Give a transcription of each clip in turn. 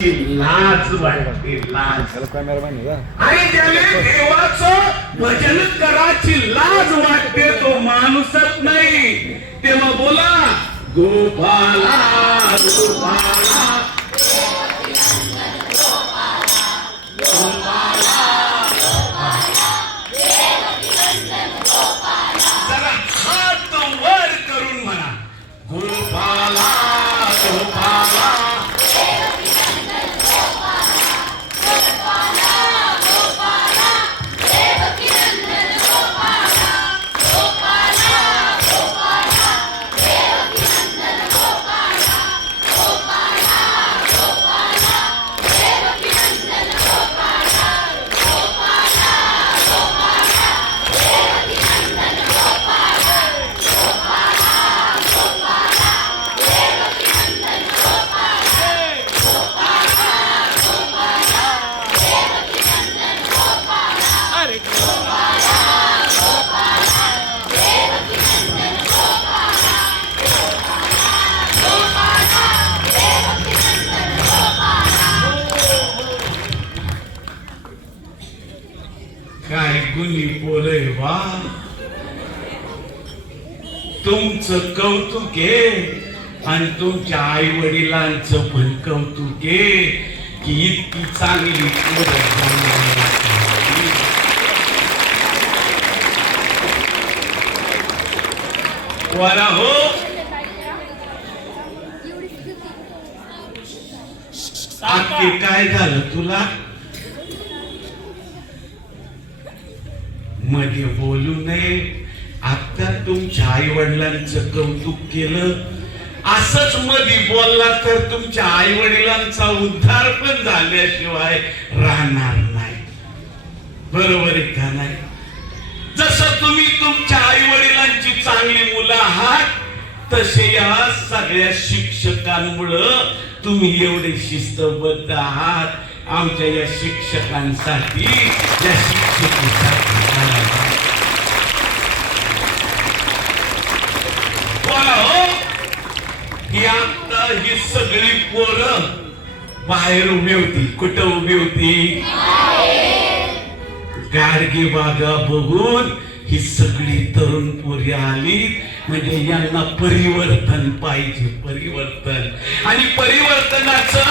लाज वाटते, लाज. आणि ज्याने देवाचं भजन करायची लाज वाटते तो माणूसच नाही. तेव्हा बोला गोपाला गोपाला जरा हात वर करून म्हणा गोपाला गोपाला. काय गुणी पोरे वा. तुमचं कौतुक आहे आणि तुमच्या आई वडिलांचं पण कौतुक आहे की इतकी चांगली पोरं वारा हो. आत्ते काय झालं तुला मध्ये बोलू नये. आता तुमच्या आई वडिलांचं कौतुक केलं असंच मध्ये बोलला तर तुमच्या आई वडिलांचा उद्धार पण झाल्याशिवाय राहणार नाही. बरोबर आहे का नाही. जसं तुम्ही तुमच्या आई वडिलांची चांगली मुलं आहात तसे या सगळ्या शिक्षकांमुळं तुम्ही एवढे शिस्तबद्ध आहात. आमच्या या शिक्षकांसाठी या शिक्षकांसाठी ही आता ही सगळी पोरं बाहेर उभी होती. कुठं उभी होती. गाडगे बागा बघून ही सगळी तरुण पोरी आली. म्हणजे यांना परिवर्तन पाहिजे. परिवर्तन आणि परिवर्तनाचं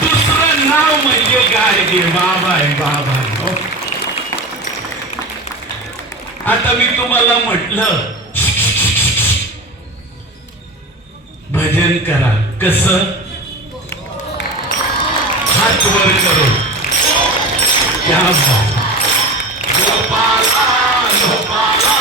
दुसरं नाव म्हणजे गाडगे बाबा आहे. बाबा आता मी तुम्हाला म्हटलं भजन करा. कसं हात वर करो. क्या गोपाला गोपाला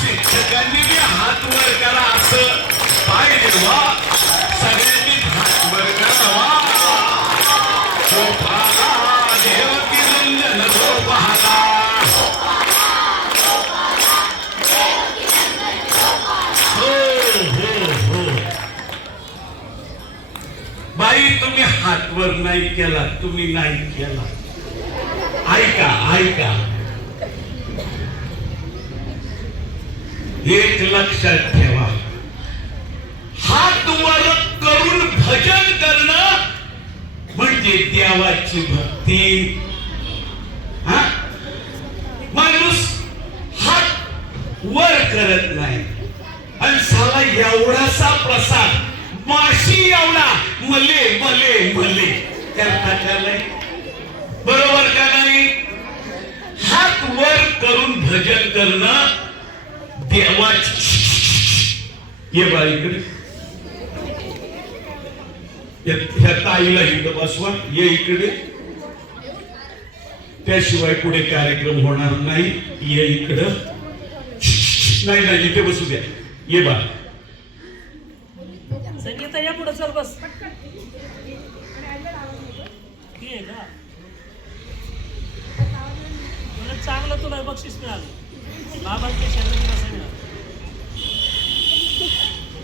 शिक्षकांनी बी हात वर करा असं पाहिजे वा. सगळ्यांनी हात वर करा. गोपाला देवकी नंदन गोपाला. बाई तुम्ही हातवर नाही केला. तुम्ही नाही केला. ऐका ऐका एक लक्षात ठेवा. हात वर करून भजन करणं म्हणजे देवाची भक्ती. माणूस हात वर करत नाही आणि साला एवढासा प्रसाद माशी एवढा मले मले मले करता का नाही. बरोबर का नाही. हात वर करून भजन करणं देवाची. ये बाईकडे ह्या ताईला इकडे बसवा. ये इकडे. त्याशिवाय पुढे कार्यक्रम होणार नाही. ये इकडं. नाही नाही इथे बसू द्या. ये बा संगीता या पुढे चल बस. चांगलं तुला बक्षीस मिळालं. बाबांच्या शरीराला असं मिळालं.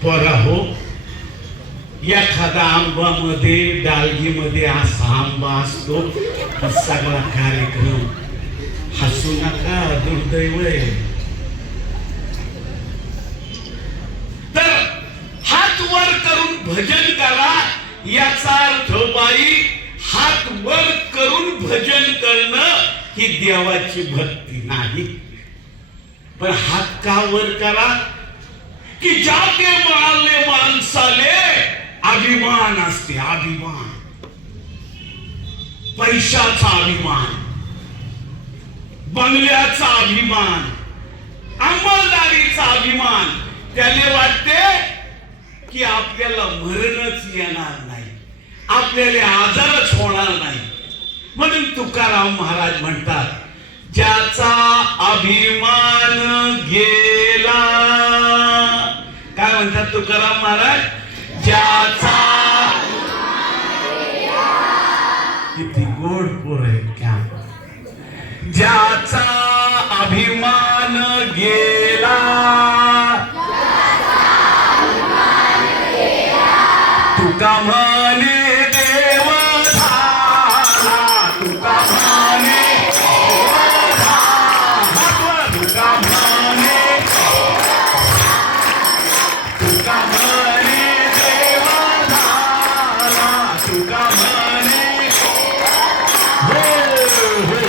परा हो. एखादा आंबामध्ये डालगीमध्ये असा आंबा असतो सगळा कार्यक्रम हसू नका दुर्दैव आहे. भजन करा. याचा अर्थ बाई हात वर करून भजन करणं ही देवाची भक्ती नाही. पण हात का वर करा की जाते मारले माणसाले अभिमान असते. अभिमान, पैशाचा अभिमान, बंगल्याचा अभिमान, अंमलदारीचा अभिमान. त्याने वाटते की आपल्याला मरणच येणार नाही, आपल्याला आजारच होणार नाही. म्हणून तुकाराम महाराज म्हणतात, ज्याचा अभिमान गेला. काय म्हणतात तुकाराम महाराज? ज्याचा. किती गोड पोर आहे क्या. ज्याचा अभिमान गेला, तुका म्हणे देव झाला. तुका म्हणे देव झाला. तुका म्हणे, तुका म्हणे देव झाला. तुका म्हणे हो हो.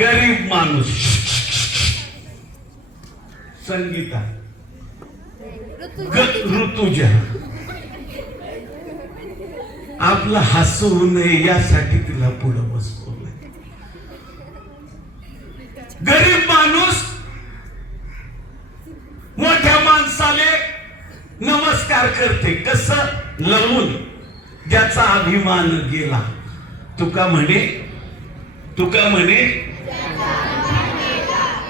गरीब माणूस संगीता ऋतुजा आपलं हसू नये यासाठी तिला पुढे बसवलं. गरीब माणूस मोठ्या माणसाले नमस्कार करते. कसं? लवून. ज्याचा अभिमान गेला. तुका म्हणे, तुका म्हणे,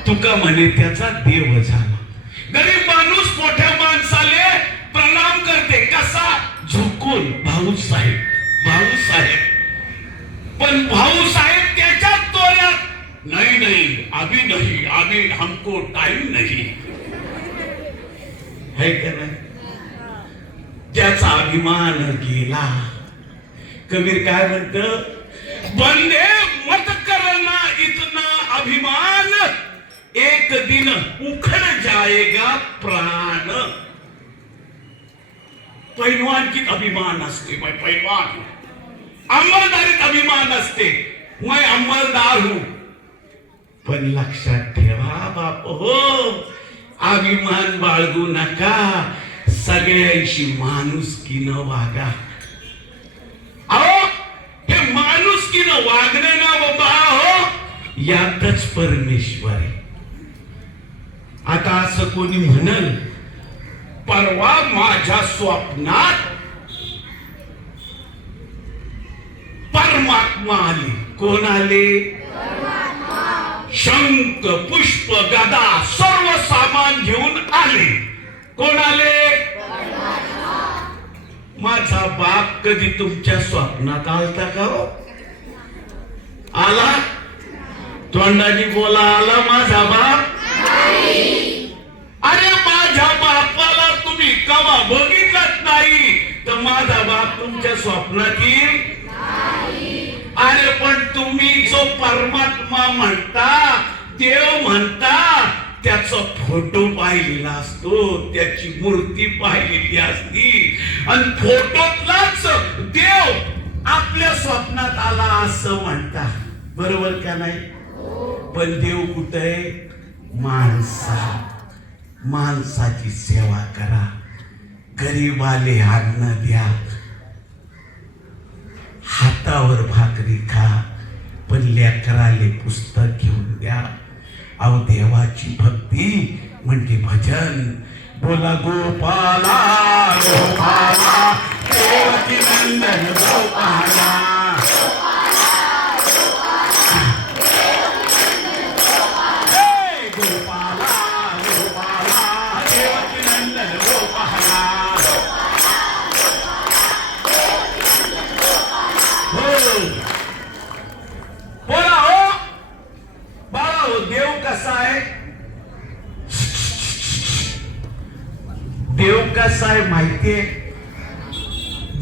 तुका म्हणे त्याचा देव झाला. गरीब माणूस मोठ्या माणसाले प्रणाम करते. कसा? झुकून. भाऊसाहेब, भाऊसाहेब. पण भाऊसाहेब त्याच्या तोऱ्यात, नाही नाही अभी नहीं, अभी हमको टाइम नहीं. है का नाही? ज्याचा अभिमान गेला. कबीर काय म्हणतं? बंदे मत करना इतना अभिमान, एक दिन उखड़ जाएगा प्राण. पैलवान की अभिमान असते. मैं पैलवान. अंमलदारीत अभिमान असते. मैं अंमलदार हूं. पण लक्षात ठेवा बाप हो, अभिमान बाळगू नका. सगळ्यांशी माणुसकीनं वागा. अहो हे माणुसकीनं वागणं ना बाबा हो, यातच परमेश्वर आहे. आता असं कोणी म्हणल, परवा माझ्या स्वप्नात परमात्मा आले. कोण आले? शंख पुष्प गदा सर्व सामान घेऊन आले. कोण आले? माझा बाप कधी तुमच्या स्वप्नात आलता का हो? आला? तोंडाने बोला, आला माझा बाप? अरे माझ्या बापाला तुम्ही कवा बघितलंच नाही तर माझा बाप तुमच्या स्वप्नात येईल? अरे पण तुम्ही जो परमात्मा म्हणता, देव म्हणता, त्याचा फोटो पाहिलेला असतो, त्याची मूर्ती पाहिलेली असती आणि फोटोतलाच देव आपल्या स्वप्नात आला असं म्हणता. बरोबर का नाही? पण देव कुठे आहे? माणसात. माणसाची सेवा करा. गरीबाले अन्न द्या. हातावर भाकरी खा, पण लेकराले पुस्तक घेऊन द्या. अहो देवाची भक्ती म्हणजे भजन. बोला गोपाला गोपाला देवकी नंदन गोपाला. गोपाला गोपाला देवकी नंदन गोपाला. हो बोला हो बाळा हो. देव कसा आहे? देव कसा आहे माहितीये?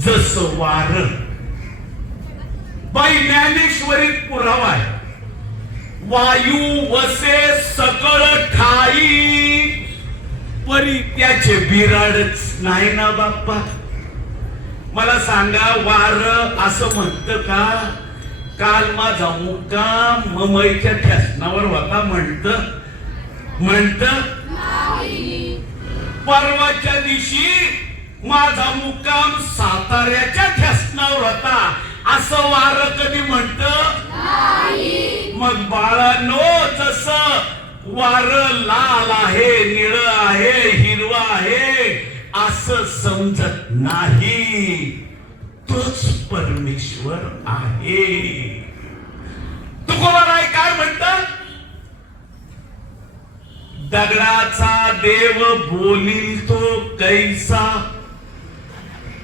जसं वार. बाई ज्ञानेश्वरीत पुरावा आहे. वायू वसे सकळ ठाई, परी त्याचे बिराडच नाही ना बाप्पा. मला सांगा, वार असं म्हणत का काल माझा मुक्काम मुंबईच्या ठेसनावर होता? म्हणत परवाच्या दिवशी माझा मुक्काम साताऱ्याच्या ठेसनावर होता असं वार कधी म्हणत? मग बाळांनो, जसं वार लाल आहे, निळ आहे, हिरवा आहे असं समजत नाही, तोच परमेश्वर आहे. तुकोबाराय काय म्हणतात? दगडाचा देव बोलील तो कैसा,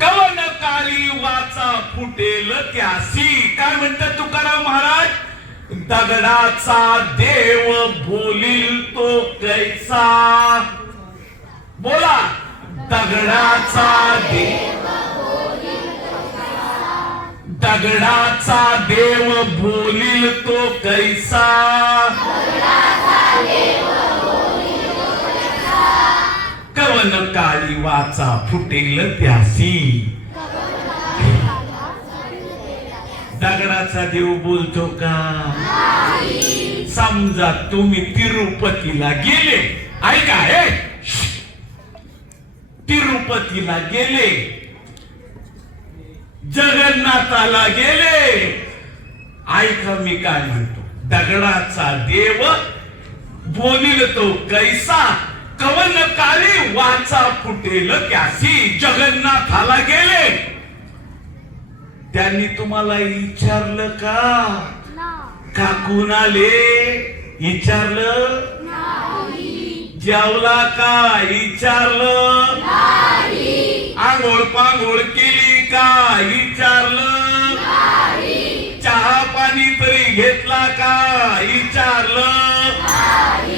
कवन काली वाचा फुटेल त्यासी. काय म्हणतात तुकाराम महाराज? दगडाचा देव बोलील तो कैसा. बोला, दगडाचा देव बोलील तो कैसा. कवन काळी वाचा फुटेल त्यासी. दगडाचा देव बोलतो का? समजा तुम्ही तिरुपतीला गेले, ऐका हे, तिरुपतीला गेले, जगन्नाथाला गेले, ऐका मी काय म्हणतो. दगडाचा देव बोलील तो कैसा, कवन काली वाचा फुटेल त्यासी. जगन्नाथाला गेले, त्यांनी तुम्हाला विचारलं का कुणाले विचारलं? जेवला का विचारलं? आंघोळ पांघोळ केली का विचारलं? चहा पाणी तरी घेतला का विचारलं?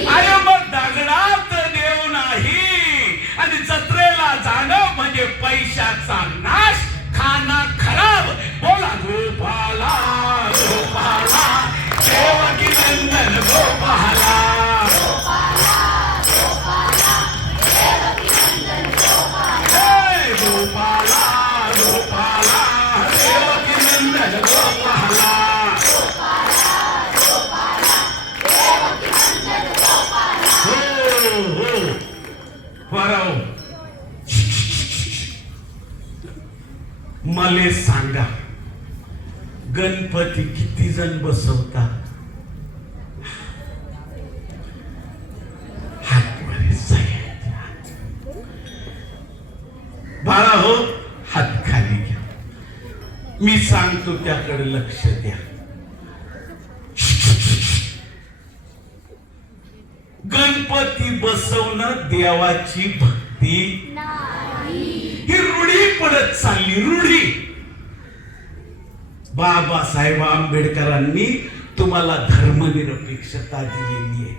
अरे मग दगडात देव नाही आणि जत्रेला जाणं म्हणजे पैशाचा नाश, खाना खराब. बोला गोपाला गोपाला, देवकी नंदन गोपाला. गोपाला गोपाला, देवकी नंदन गोपाला. हो बरं, मले सांगा, गणपती किती जण बसवता? हात वर बाळा हो, हात खाली घ्या. मी सांगतो त्याकडे लक्ष द्या. गणपती बसवणं देवाची भक्ती ही रूढी पडत चालली, रूढी. बाबासाहेब आंबेडकरांनी तुम्हाला धर्मनिरपेक्षता दिलेली आहे.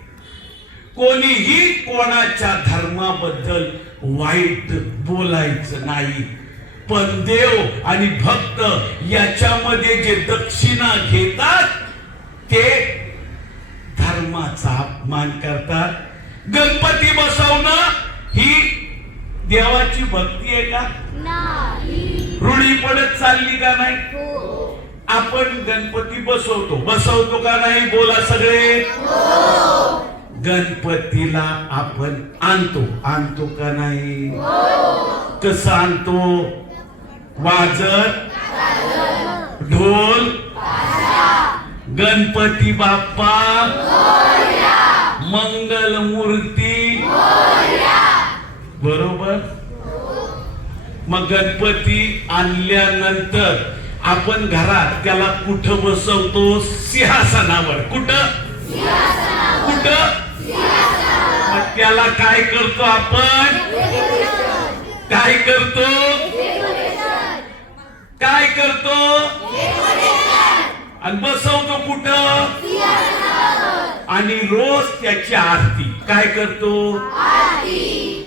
कोणीही कोणाच्या धर्माबद्दल वाईट बोलायचं नाही, पण देव आणि भक्त याच्यामध्ये जे दक्षिणा घेतात ते धर्माचा अपमान करतात. गणपती बसवणं ही देवाची भक्ती आहे का? रूढी पडत चालली का नाही? आपण गणपती बसवतो का नाही? बोला सगळे. गणपतीला आपण आणतो का नाही? कसं आणतो? वाजत, ढोल, गणपती बाप्पा मंगल मूर्ती, बरोबर. मग गणपती आणल्यानंतर आपण घरात त्याला कुठं बसवतो? सिंहासनावर. कुठं? मग त्याला काय करतो आपण? काय करतो? आणि बसवतो कुठं? आणि रोज त्याची आरती काय करतो?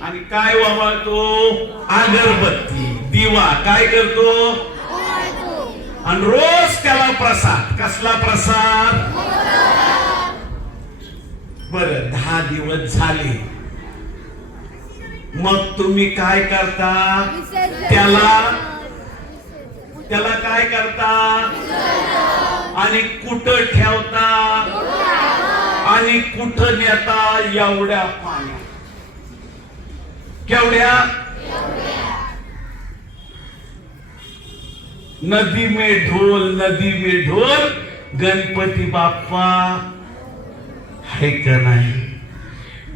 आणि काय वावळतो? अगरबत्ती, दिवा काय करतो? आणि रोज त्याला प्रसाद. कसला प्रसाद? बरं, 10 दिवस झाले, मग तुम्ही काय करता? त्याला काय करता आणि कुठं ठेवता आणि कुठं नेता? एवढ्या पाण्यात. केवढ्या? नदी में ढोल गणपती बाप्पा आहे का नाही?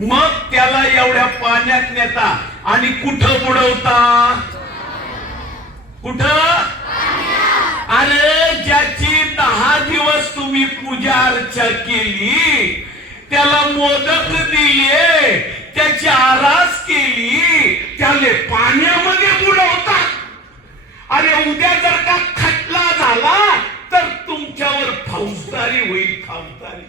मग त्याला एवढ्या पाण्यात नेता आणि कुठं बुडवता? कुठं? अरे ज्याची 10 दिवस तुम्ही पूजा अर्चा केली, त्याला मोदक दिले, त्याची आरास केली, त्याले पाण्यामध्ये बुडवता. अरे उद्या जर का खटला झाला तर तुमच्यावर फौजदारी होईल, फौजदारी.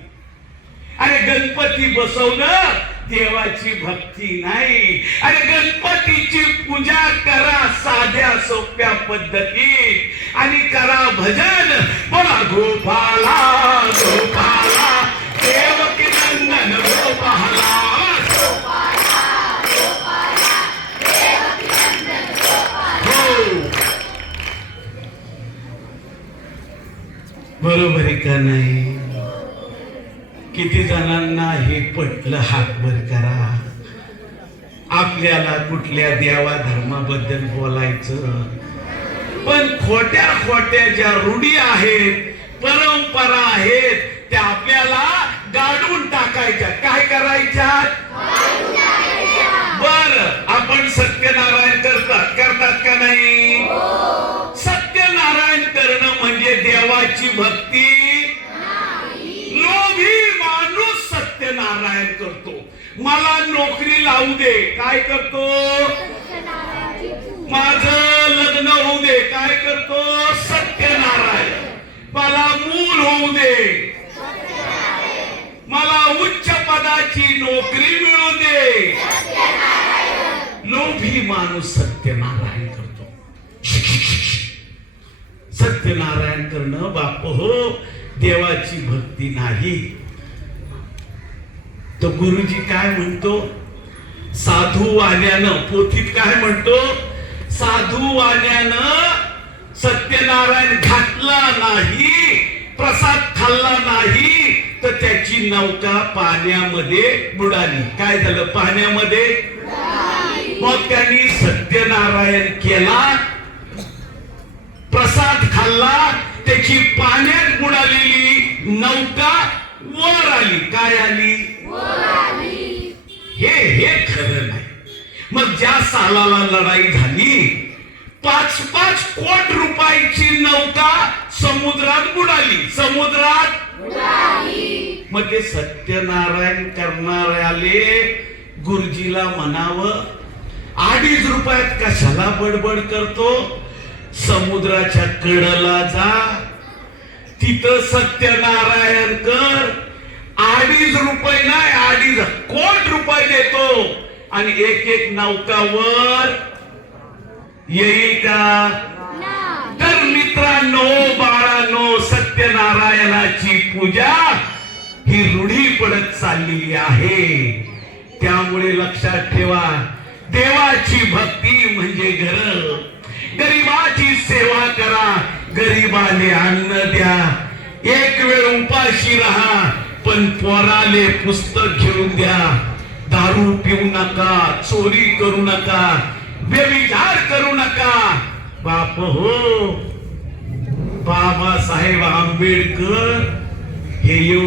अरे गणपती बसवणं देवाची भक्ती नाही. अरे गणपतीची पूजा करा साध्या सोप्या पद्धतीत आणि करा भजन. बोला गोपाला गोपाला देवकी नंदन गोपाला. हो, बरोबर आहे का नाही? किती जणांना हे पटलं? हात वर करा. आपल्याला कुठल्या देवा धर्माबद्दल बोलायचं, पण खोट्या खोट्या ज्या रूढी आहेत, परंपरा आहेत, त्या आपल्याला गाडून टाकायच्या. काय करायच्या? बर, आपण सत्यनारायण करतात का नाही? सत्यनारायण करणं म्हणजे देवाची भक्ती. लोभी माणूस सत्यनारायण करतो. मला नोकरी लावू दे, काय करतो? माझं लग्न होऊ दे, काय करतो? सत्यनारायण. मला मूल होऊ दे, मला उच्च पदाची नोकरी मिळू दे. लोभी माणूस सत्यनारायण करतो. सत्यनारायण करणं बाप हो देवाची भक्ती नाही. तो गुरुजी काय म्हणतो? साधू वाण्यानं, पोथीत काय म्हणतो? साधू वाण्यानं सत्यनारायण घातला नाही, प्रसाद खाल्ला नाही, तर त्याची नौका पाण्यामध्ये बुडाली. काय झालं? पाण्यामध्ये. मग त्यांनी सत्यनारायण केला, प्रसाद खाल्ला, त्याची पाण्यात बुडालेली नौका वर आली. काय आली? हे खरं नाही. मग ज्या सालाला लढाई झाली, 5-5 कोटी रुपयाची नौका समुद्रात बुडाली. समुद्रात मग ते सत्यनारायण करणाऱ्याले गुरुजीला म्हणावं, 2.5 रुपयात कशाला बडबड करतो? समुद्राच्या कडेला जा, तिथं सत्यनारायण कर. 2.5 रुपये नाही, 2.5 कोटी रुपये देतो आणि एक नौकावर येईल का? तर मित्रांनो, बाळांनो, सत्यनारायणाची पूजा ही रूढी पडत चाललेली आहे. त्यामुळे लक्षात ठेवा, देवाची भक्ती म्हणजे घर. गरीबाची सेवा करा, गरीबाले अन्न द्या. एक वेळ उपाशी राहा, पण पोराले पुस्तक घेऊन द्या. दारू पिऊ नका, चोरी करू नका, व्यभिचार करू नका. बाप हो, बाबासाहेब आंबेडकर हे